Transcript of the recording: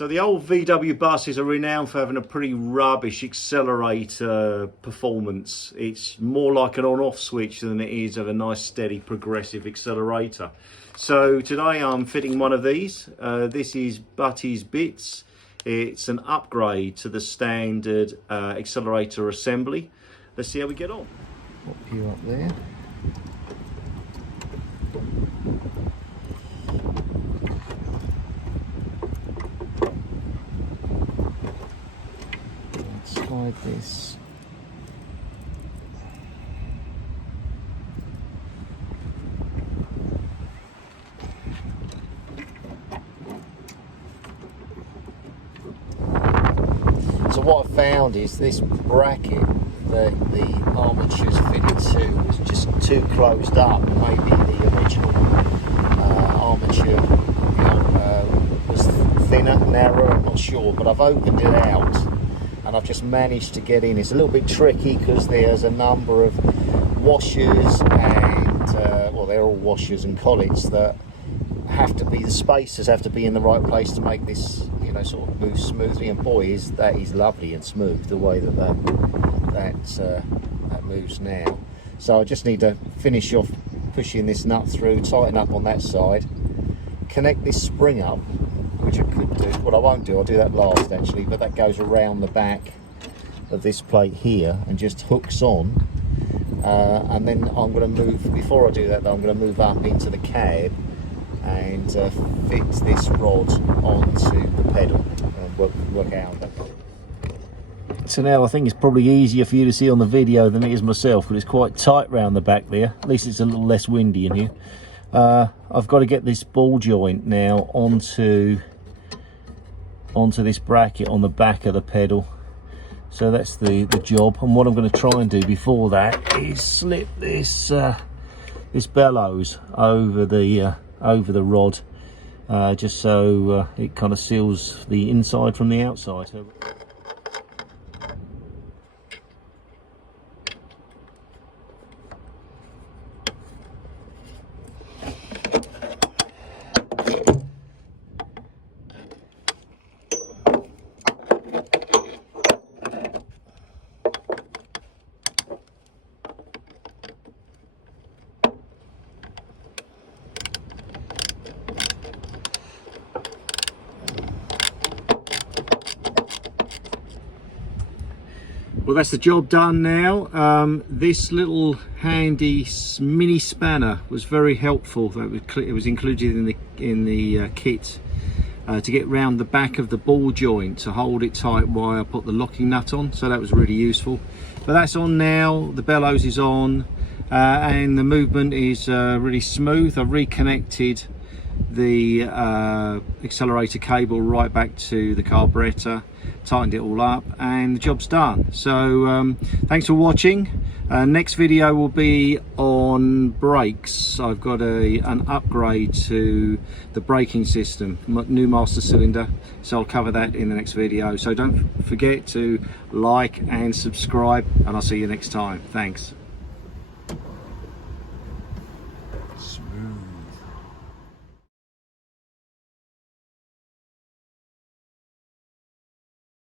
So the old VW buses are renowned for having a pretty rubbish accelerator performance. It's more like an on-off switch than it is of a nice steady progressive accelerator. So today I'm fitting one of these. This is Buttys bits. It's an upgrade to the standard accelerator assembly. Let's see how we get on. Pop you up there. Slide this. So what I found is this bracket that the armature's fitted to was just too closed up. Maybe the original armature was thinner, narrower, I'm not sure, but I've opened it out and I've just managed to get in. It's a little bit tricky because there's a number of washers and well, they're all washers and collets that have to be, the spacers have to be in the right place to make this, you know, sort of move smoothly. And boy, that is lovely and smooth the way that moves now. So I just need to finish off pushing this nut through, tighten up on that side, connect this spring up, which I could do. What I won't do, I'll do that last actually, but that goes around the back of this plate here and just hooks on. And then I'm going to move, before I do that though, I'm going to move up into the cab and fit this rod onto the pedal and work out. So now I think it's probably easier for you to see on the video than it is myself, but it's quite tight round the back there. At least it's a little less windy in here. I've got to get this ball joint now onto this bracket on the back of the pedal. So that's the job. And what I'm going to try and do before that is slip this this bellows over the rod, just so it kind of seals the inside from the outside. Well, that's the job done now. This little handy mini spanner was very helpful. It was included in the kit to get round the back of the ball joint to hold it tight while I put the locking nut on. So that was really useful. But that's on now. The bellows is on, and the movement is really smooth. I've reconnected the accelerator cable right back to the carburetor, tightened it all up, and the job's done. So thanks for watching. Next video will be on brakes. I've got an upgrade to the braking system, new master cylinder, so I'll cover that in the next video. So don't forget to like and subscribe, and I'll see you next time. Thanks.